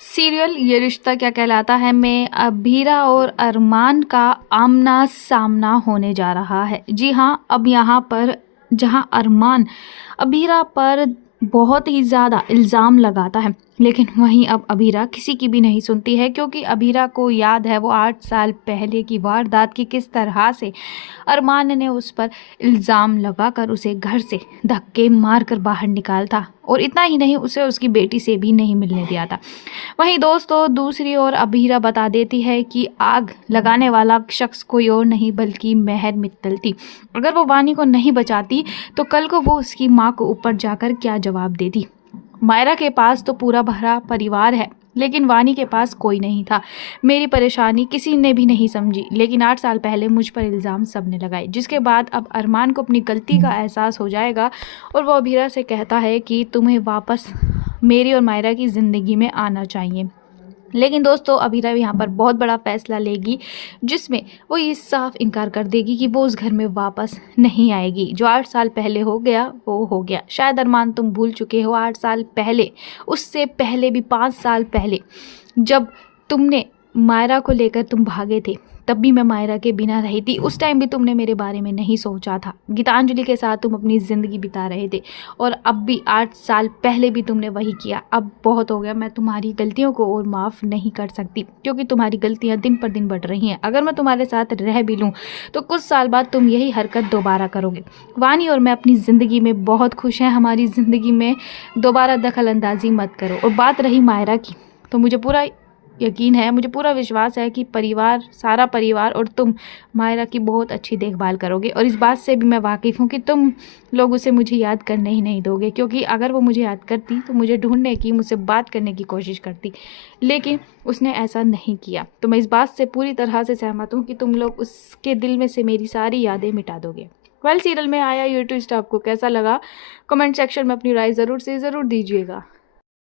Serial ये रिश्ता क्या कहलाता है में अभीरा और अरमान का आमना सामना होने जा रहा है। जी हाँ, अब यहाँ पर जहाँ अरमान अभीरा पर बहुत ही ज़्यादा इल्ज़ाम लगाता है, लेकिन वहीं अब अभीरा किसी की भी नहीं सुनती है, क्योंकि अभीरा को याद है वो 8 साल पहले की वारदात की किस तरह से अरमान ने उस पर इल्ज़ाम लगाकर उसे घर से धक्के मारकर बाहर निकाल था, और इतना ही नहीं, उसे उसकी बेटी से भी नहीं मिलने दिया था। वहीं दोस्तों दूसरी ओर अभीरा बता देती है कि आग लगाने वाला शख्स कोई और नहीं बल्कि महर मित्तल थी। अगर वो वानी को नहीं बचाती तो कल को वो उसकी माँ को ऊपर जाकर क्या जवाब देती। मायरा के पास तो पूरा भरा परिवार है, लेकिन वानी के पास कोई नहीं था। मेरी परेशानी किसी ने भी नहीं समझी, लेकिन 8 साल पहले मुझ पर इल्ज़ाम सबने लगाए, जिसके बाद अब अरमान को अपनी गलती का एहसास हो जाएगा और वो अभीरा से कहता है कि तुम्हें वापस मेरी और मायरा की ज़िंदगी में आना चाहिए। लेकिन दोस्तों अभीरा यहाँ पर बहुत बड़ा फैसला लेगी, जिसमें वो ये साफ इनकार कर देगी कि वो उस घर में वापस नहीं आएगी। जो 8 साल पहले हो गया वो हो गया। शायद अरमान तुम भूल चुके हो 8 साल पहले, उससे पहले भी 5 साल पहले जब तुमने मायरा को लेकर तुम भागे थे, तब भी मैं मायरा के बिना रही थी। उस टाइम भी तुमने मेरे बारे में नहीं सोचा था। गीतांजलि के साथ तुम अपनी ज़िंदगी बिता रहे थे, और अब भी 8 साल पहले भी तुमने वही किया। अब बहुत हो गया, मैं तुम्हारी गलतियों को और माफ़ नहीं कर सकती, क्योंकि तुम्हारी गलतियां दिन पर दिन बढ़ रही हैं। अगर मैं तुम्हारे साथ रह भी लूँ तो कुछ साल बाद तुम यही हरकत दोबारा करोगे। वानी और मैं अपनी ज़िंदगी में बहुत खुश हैं, हमारी ज़िंदगी में दोबारा दखल अंदाजी मत करो। और बात रही मायरा की, तो मुझे पूरा यकीन है, मुझे पूरा विश्वास है कि परिवार, सारा परिवार और तुम मायरा की बहुत अच्छी देखभाल करोगे। और इस बात से भी मैं वाकिफ़ हूँ कि तुम लोग उसे मुझे याद करने ही नहीं दोगे, क्योंकि अगर वो मुझे याद करती तो मुझे ढूंढने की, मुझसे बात करने की कोशिश करती, लेकिन उसने ऐसा नहीं किया। तो मैं इस बात से पूरी तरह से सहमत हूँ कि तुम लोग उसके दिल में से मेरी सारी यादें मिटा दोगे। सीरियल में आया ये ट्विस्ट आपको कैसा लगा? कमेंट सेक्शन में अपनी राय ज़रूर से ज़रूर दीजिएगा।